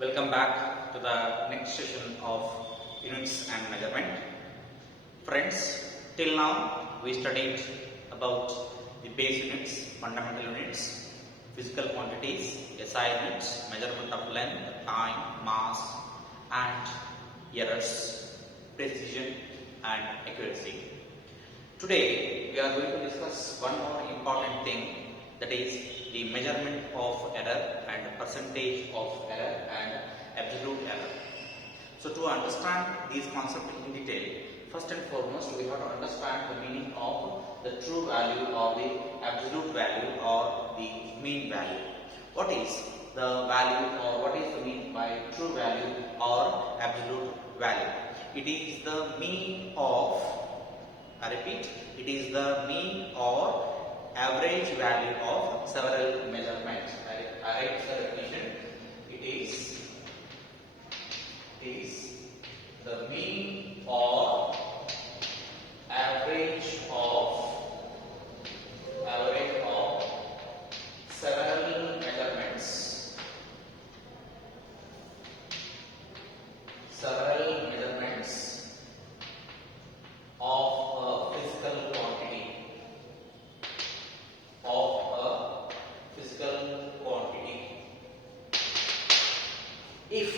Welcome back to the next session of units and measurement. Friends, till now we studied about the base units, fundamental units, physical quantities, SI units, measurement of length, time, mass and errors, precision and accuracy. Today we are going to discuss one more important thing, that is the measurement of error and percentage of error and absolute error. So to understand these concepts in detail, first and foremost we have to understand the meaning of the true value or the absolute value or the mean value. What is the value or what is the mean by true value or absolute value? It is the mean of, I repeat, it is the mean or average value of several measurements. I write the definition. It is the mean or average of several measurements. Of a physical quantity. If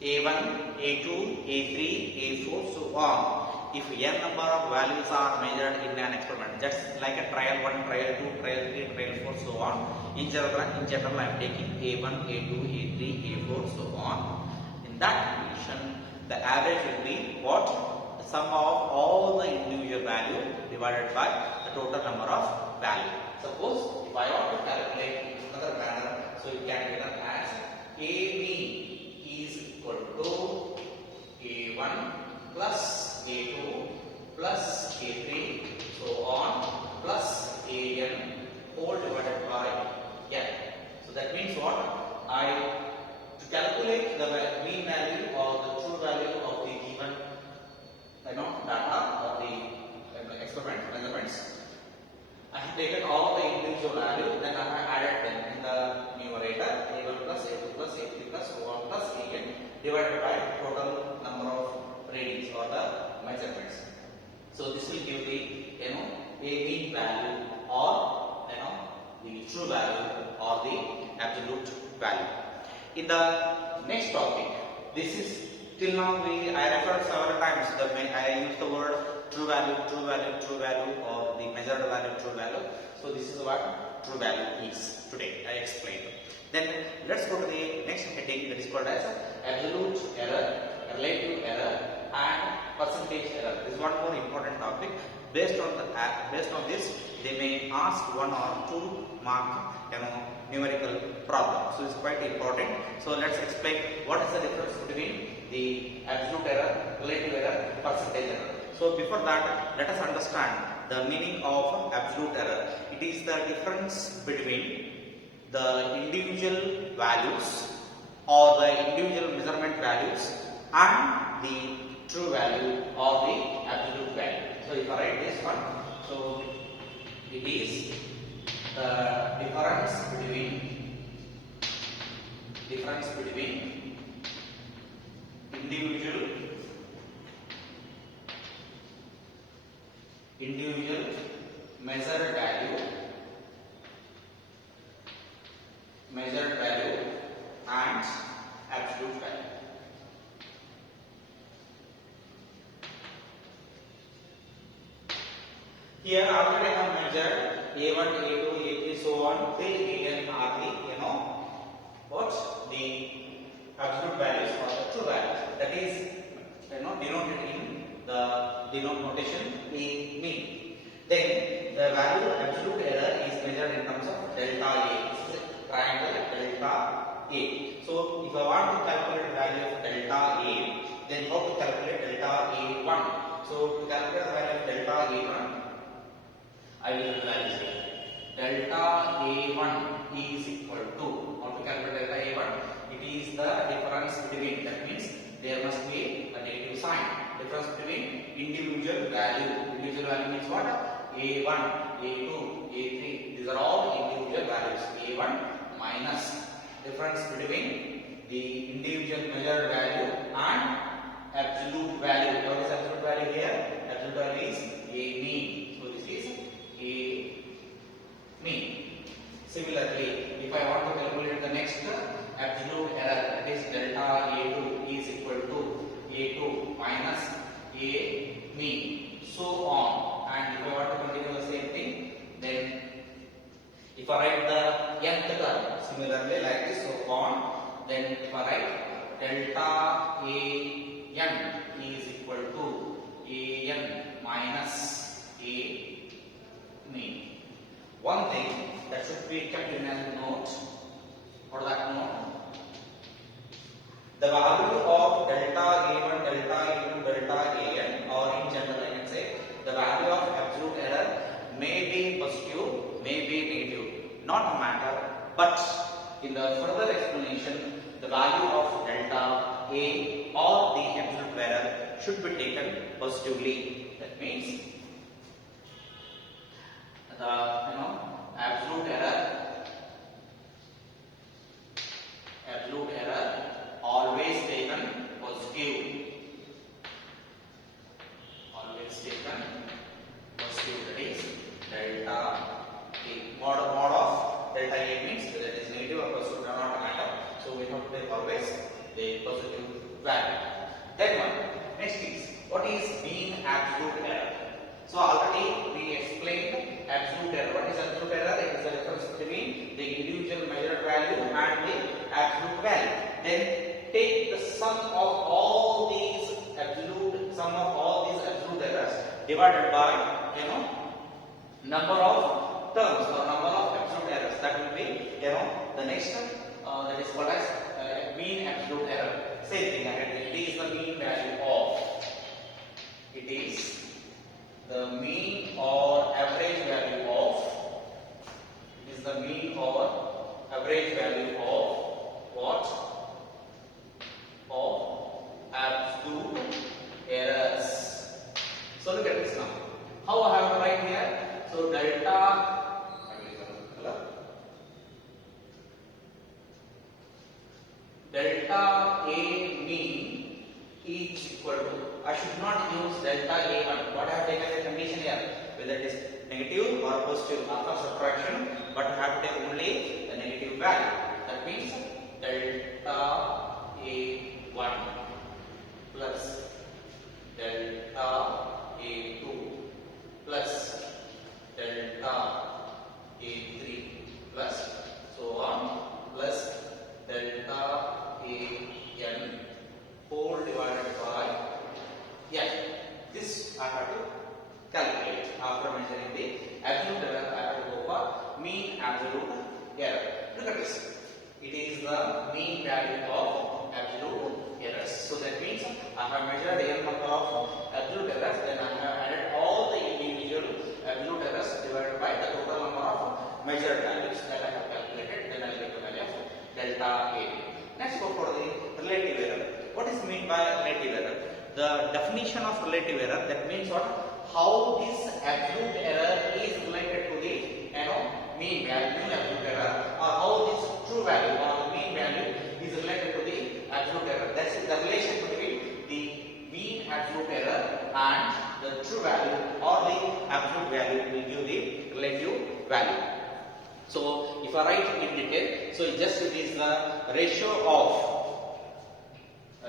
A1, A2, A3, A4, so on. If n number of values are measured in an experiment, just like a trial 1, trial 2, trial 3, trial 4, so on. In general I am taking A1, A2, A3, A4, so on. In that condition, the average will be what? The sum of all the individual value divided by the total number of value. Suppose if I want to calculate in another manner, so it can be written as AB is equal to A1 plus A2 plus A3, so on, plus AN whole divided by n. So that means what? To calculate the mean value or the true value of the given data of the experiment measurements, I have taken all the individual value, then I have added them in the numerator, A1 plus A2 plus A3 plus O1 plus AN divided by total number of readings or the measurements. So this will give the a mean value or the true value or the absolute value. In the next topic, this is till now I referred several times. I used the word true value, or the measured value, true value. So this is what true value is. Today I explained. Then let's go to the next heading, that is called as absolute error, relative error and percentage error. This is one more important topic. Based on this, they may ask 1 or 2 mark numerical problem. So it's quite important. So let's explain what is the difference between the absolute error, relative error, percentage error. So before that, let us understand the meaning of absolute error. It is the difference between the individual values or the individual measurement values and the true value or the absolute value. So if I write this one, so it is the difference between individual measured value and absolute value. Here already I have measured A1, A2, A3, so on till AN are the the absolute values or the true values. That is denoted in the denotation A mean. Then the value absolute error is measured in terms of delta A. This is a triangle delta A. So if I want to calculate the value of delta A, then how to calculate delta A1? So to calculate the value of delta A1, I will realize here. Delta A1 is equal to, how to calculate delta A1? It is the difference between, that means there must be a negative sign. Difference between individual value. Individual value means what? A1, A2, A3. These are all individual values. A1 minus difference between the individual measured value and absolute value. What is absolute value here? Absolute value is a mean. So this is a mean. Similarly, if I want to calculate the next absolute error, that is delta A2 is equal to A2 minus A mean, so on. And if I want to continue the same thing, then if I write the nth term similarly like this, so on, then if I write delta A n is equal to A n minus A mean. One thing that should be kept in a note, or that note, the value of delta A1, delta A2, delta An, or in general I can say the value of absolute error may be positive, may be negative, not a matter, but in the further explanation the value of delta A or the absolute error should be taken positively. That means the absolute error always taken positive, that is delta A. Mod of delta A means whether it is negative or positive does not matter, so we have to take always the positive value. Then next is, what is mean absolute error? So already we explained absolute error. What is absolute error? It is the difference between the individual measured value and the absolute value. Then take the sum of all these absolute errors divided by number of terms or number of absolute errors. That will be the next that is called as mean absolute error. Same thing. It is the mean value of. It is the mean or average value of. It is the mean or average value of what? Of absolute errors. So look at this now. How I have to write here? So delta A mean is equal to, I should not use delta A1. What I have taken as a condition here, whether it is negative or positive after subtraction, but I have to take only the negative value. That means delta A1 plus delta A2 plus delta A3 plus so on plus delta An whole divided by n. This I have to calculate after measuring the absolute error. I have to go for mean absolute error. Look at this. It is the mean value of absolute errors. So that means I have measured n number of absolute errors, then I have added all the individual absolute errors divided by the total number of measured values that I have calculated. Then I will get the value of delta A. Next, go for the relative error. What is meant by relative error? The definition of relative error, that means what? How this absolute error is related to the mean value, absolute error, or how this true value or the mean value is related to the absolute error. That's the relation between the mean absolute error and the true value or the absolute value will give the relative value. So if I write in detail, so just it is the ratio of,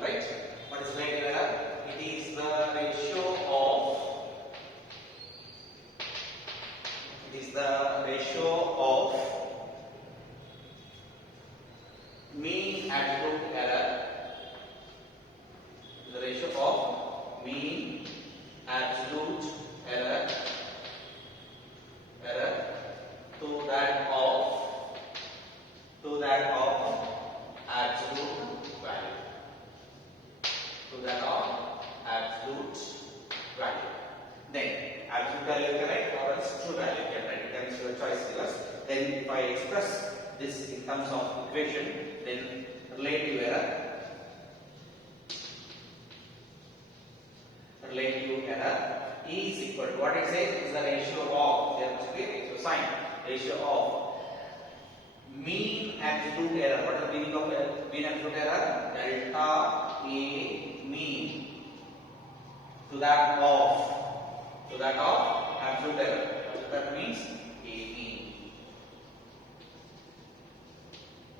right? What is relative error? It is the ratio of, mean absolute error, the ratio of mean absolute error to that of absolute value, then absolute value you can write or else true value you can write. It is your choice here. Then if I express this in terms of equation, then relative error is equal to, what it says is the ratio of, there must be a ratio sign, ratio of mean absolute error. What is the meaning of mean absolute error? Delta A mean to that of absolute error. What that means? A mean.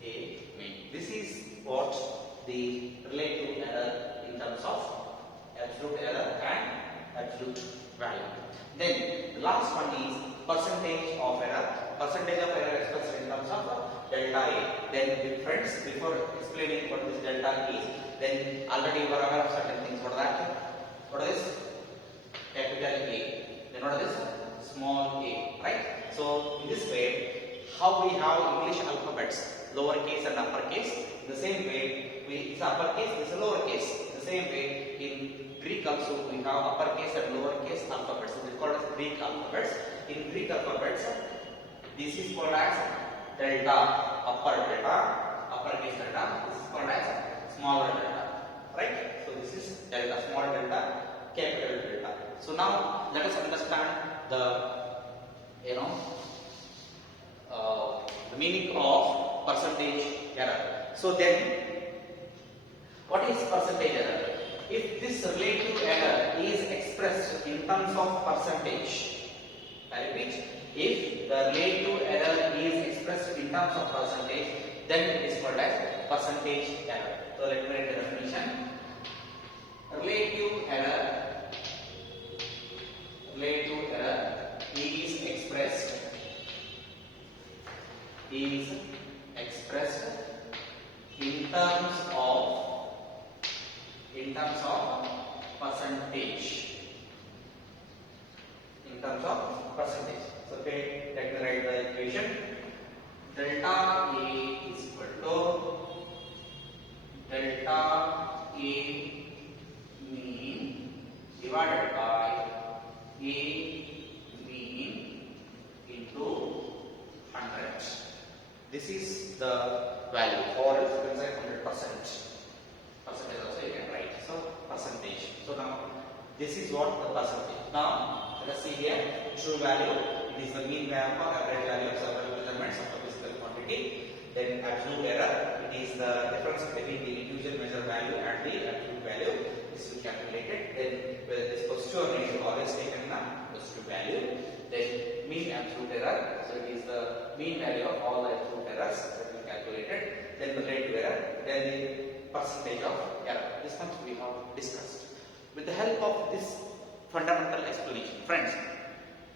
A mean. This is what the relative error in terms of absolute error and absolute value. Then the last one is percentage of error. Percentage of error expressed in terms of delta A. Then friends, before explaining what this delta is, then already you are aware of certain things. What are that? What is this? Capital A. Then what is this? Small a. Right? So in this way, how we have English alphabets, lowercase and uppercase. In the same way, this uppercase, this is lowercase. The same way in Greek also we have uppercase and lowercase alphabets. It is called as Greek alphabets. In Greek alphabets, this is called as delta, uppercase delta. This is called as smaller delta. Right? So this is delta, small delta, capital delta. So now let us understand the the meaning of percentage error. So then, what is percentage error? If this relative error is expressed in terms of percentage, I repeat, if the relative error is expressed in terms of percentage, then it is called as percentage error. So let me write the definition. Relative error is expressed in terms of percentage. In terms of percentage. So okay, let me write the equation. Delta A is equal to delta A mean divided by A mean into 100. This is the value, or you can say 100%. Percentage also you can write. So percentage. So now this is what the percentage. Now let us see here. True value. It is the mean value or average value of several measurements of a physical quantity. Then absolute error. It is the difference between the individual measured value and the absolute value. This is calculated. Then whether it is positive or negative, always taken the positive value. Then mean absolute error. So it is the mean value of all the absolute errors that we calculated. Then the relative error. Then the percentage of error. This much we have discussed. With the help of this fundamental explanation, friends,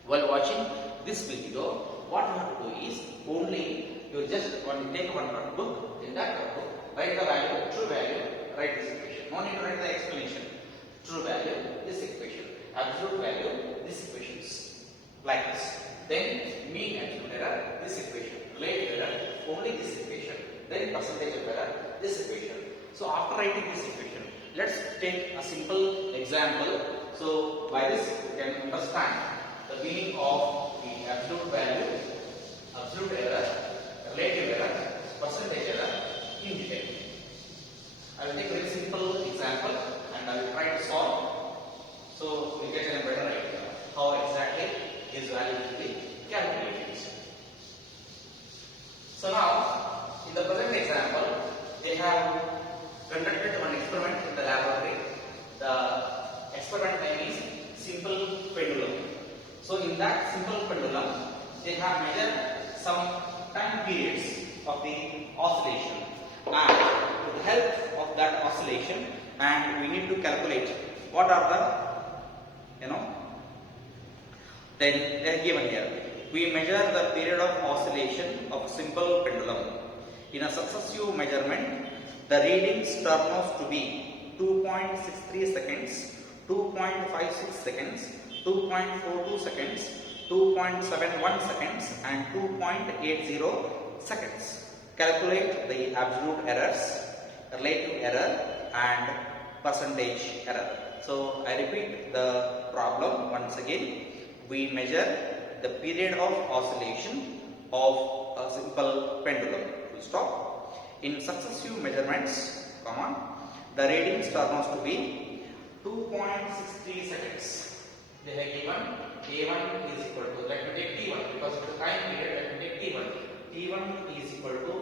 while watching this video, what you have to do is only you just take one notebook. In that notebook, write the value, true value, write this equation. No need to write the explanation. True value, this equation. Absolute value, this equations. Like this. Then mean absolute error, this equation. Relative error, only this equation. Then percentage of error, this equation. So after writing this equation, let's take a simple example. So by this you can understand the meaning of the absolute value, absolute error, relative error, percentage error in detail. I will take a very simple example and I will try to solve, so we get a better idea how exactly this value will be calculated. So now in the present example, they have conducted one experiment in the laboratory. The experiment name is simple pendulum. So in that simple pendulum, they have measured some time periods of the oscillation, and with the help of that oscillation, and we need to calculate what are the then they are given here. We measure the period of oscillation of a simple pendulum. In a successive measurement, the readings turn out to be 2.63 seconds, 2.56 seconds, 2.42 seconds, 2.71 seconds and 2.80 seconds. Calculate the absolute errors, relative error and percentage error. So I repeat the problem once again. We measure the period of oscillation of a simple pendulum. Full stop. In successive measurements, the readings turn out to be 2.63 seconds. They have given A1 is equal to, let me take T1 because of the time period, let me take T1. T1 is equal to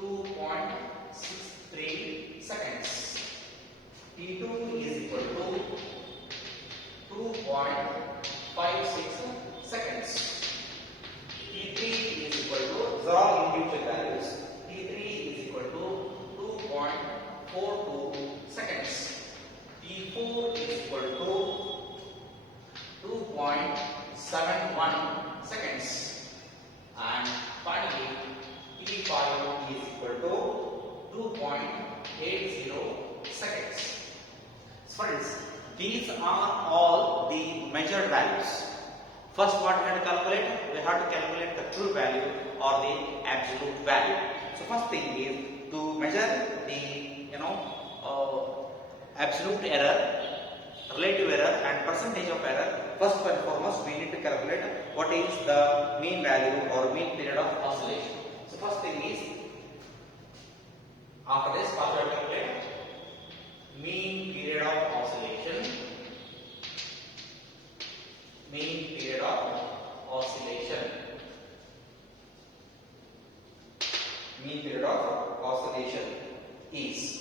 2.63 seconds. T2 is equal to 2.56 seconds. T3 is equal to, these are all individual values. T3 is equal to 2.42 seconds. T4 is equal to 2.71 seconds. And finally, T5 is equal to 2.80 seconds. Friends, these are all the measured values. First, what we have to calculate? We have to calculate the true value or the absolute value. So, first thing is to measure the absolute error, relative error, and percentage of error. First and foremost, we need to calculate what is the mean value or mean period of oscillation. So, first thing is, after this, first we have to calculate mean period of oscillation. Mean period of oscillation. Mean period of oscillation is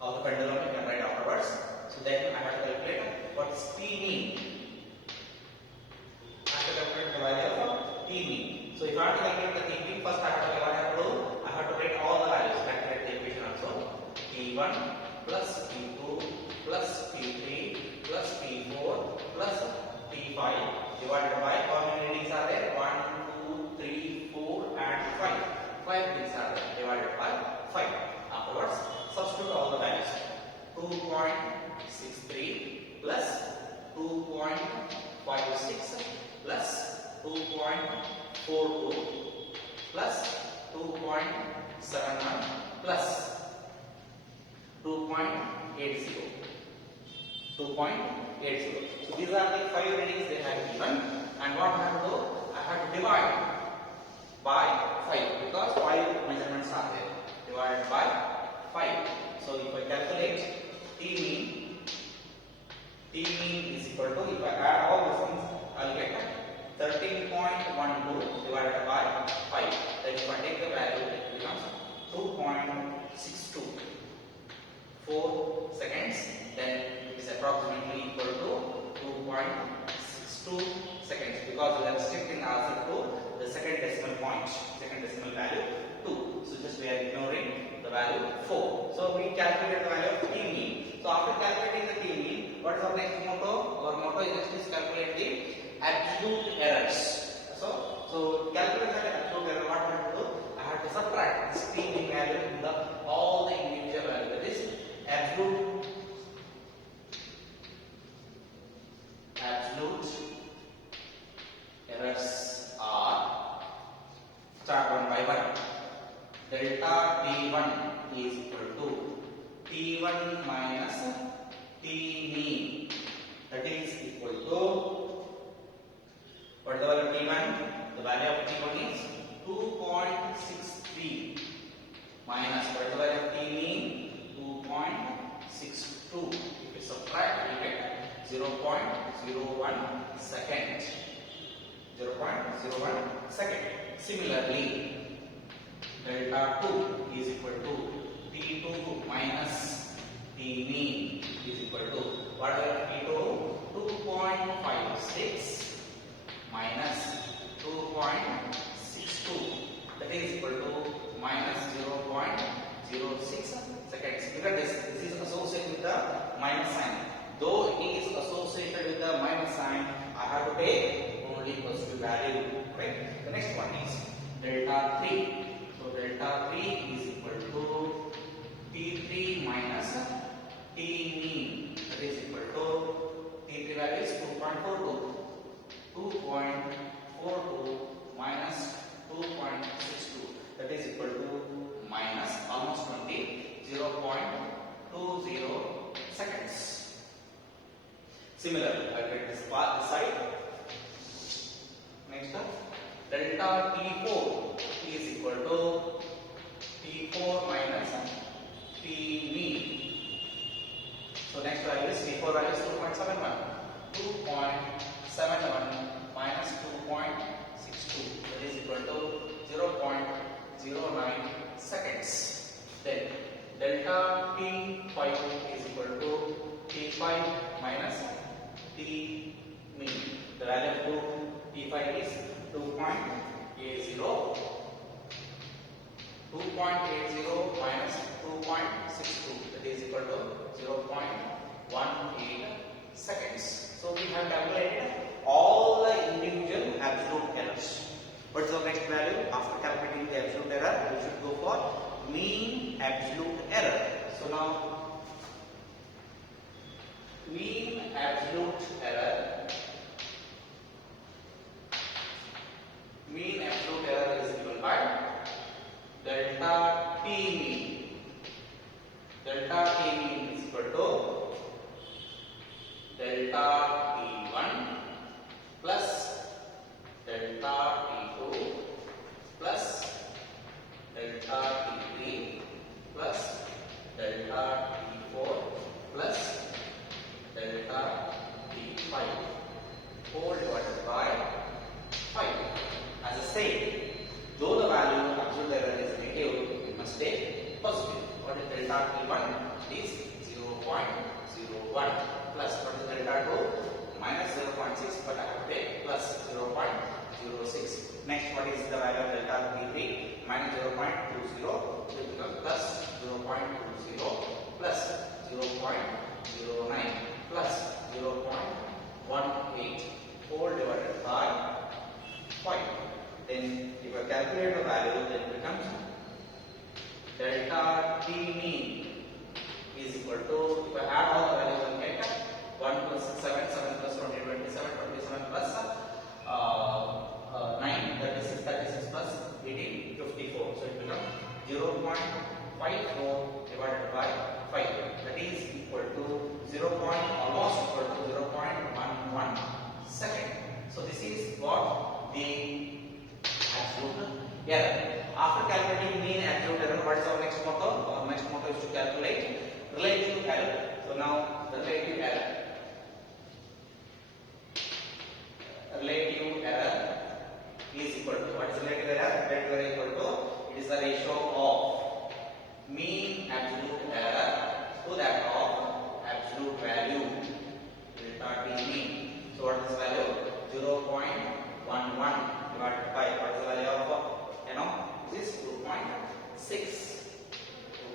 of the pendulum. You can write afterwards. So then I have to calculate what is T mean. I have to calculate the value of T mean. So if I have to calculate the T mean, first I have to write all the values. Calculate the equation also. T1 plus T2 plus T3 plus T4 plus T5 divided by how many readings are there? 1, 2, 3, 4 and 5. 5 readings are there divided by 5. Afterwards, substitute all the values. 2.63 plus 2.56 plus 2.42 plus 2.71 plus 2.80. 2.80. So these are the 5 readings they have given, and what I have to do? I have to divide by 5 because 5 measurements are there. Divided by 5. So if I calculate T mean is equal to, if I add all these things, I will get 13.12 divided by 5. Then if I take the value, it becomes 2.62. 4 seconds. Then it is approximately equal to 2.62 seconds because we are restricting ourselves to the second decimal point, second decimal value 2. So just we are ignoring the value 4. So we calculate the value of T mean. So after calculating the T mean, what is our next motto? Our motto is next is calculate the absolute errors. So calculate the absolute error. What I have to do? I have to subtract this T mean value in all the individual values. That is absolute errors are, start one by one. Delta T1 is equal to T1 minus T mean. That is equal to, what is the value of T1? The value of T1 is 2.63 minus, what is the value of T mean? 2.62. If you subtract, you get 0.01 second. 0.01 second. Similarly, delta 2 is equal to T2 minus T mean is equal to, what is T2? 2.56 minus 2.62. That is equal to minus 0.06 seconds. Because this is associated with the minus sign. Though it is associated with the minus sign, I have to take only positive value. Right? The next one is delta 3. So delta 3 is equal to T3 minus T mean. That is equal to T3 value is 2.42. 2.42 minus 2.62. That is equal to minus almost 20, 0.20 seconds. Similarly, I get this side. Next up, delta T4 is equal to T4 minus T mean. So next value is T4 value is 2.71. 2.71 minus 2.62. That is equal to 0.20 seconds. Then delta T5 is equal to T5 minus T mean. The value of T5 is 2.80. 2.80 minus 2.62, that is equal to 0.18 seconds. So we have calculated all the individual absolute errors. What is the next value? After calculating the absolute error, we should go for mean absolute error. So now mean absolute error. Mean absolute error is given by delta T mean. Delta T mean is equal to delta T1 plus delta T2 plus delta T3 plus delta T4 plus delta T5 whole divided by 5. As I said, though the value of absolute error is negative, we must take positive. What is delta T1? It is 0.01 plus what is delta 2? Minus 0.6, but I have to take plus 0.06. Next, what is the value of delta T3? Minus 0.20, so it becomes plus 0.20 plus 0.09 plus 0.18 whole divided by 5. Then if I calculate the value, then it becomes delta T mean is equal to, if I add all the values, I will get 1 plus 7, 7 plus 20, 27, 27 plus 9, 36, 36 plus 18, 54. So it becomes 0.54 divided by 5. That is equal to 0. Almost equal to 0.11 second. So this is what the absolute error. After calculating mean absolute error, what is our next method? Our next method is to calculate relative error. So now the relative error. Relative error is equal to, what is relative error? Relative error is equal to, it is the ratio of mean absolute error to that of absolute value, delta T mean. So what is this value? 0.11 divided by, what is the value of, this is 2.6.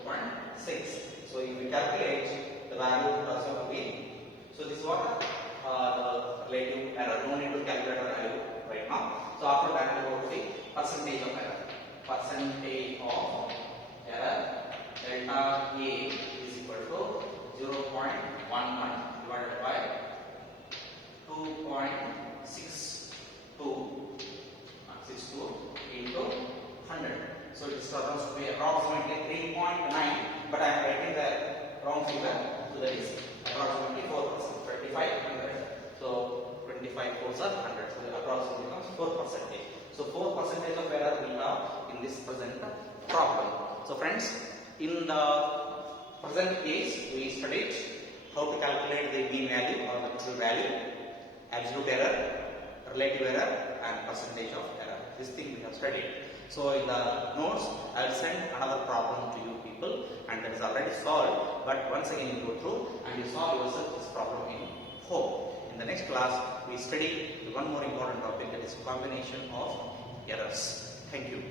2.6. So if we calculate the value also will be, so this is what the relative error. No need to calculate the value right now. So after that we go to the percentage of error. Percentage of error, delta A is equal to 0.11 divided by 2.62 into 100. So it is supposed to be approximately 3.9, but I am writing the wrong figure, so that is approximately 4%, 2500. So 25 4s are 100, so the approximately becomes 4%. So 4% of error we have in this present problem. So friends, in the present case we studied how to calculate the mean value or the true value, absolute error, relative error and percentage of error. This thing we have studied. So in the notes I will send another problem to you people, and that is already solved, but once again you go through and you solve yourself this problem in home. In the next class we study one more important topic, that is combination of errors. Thank you.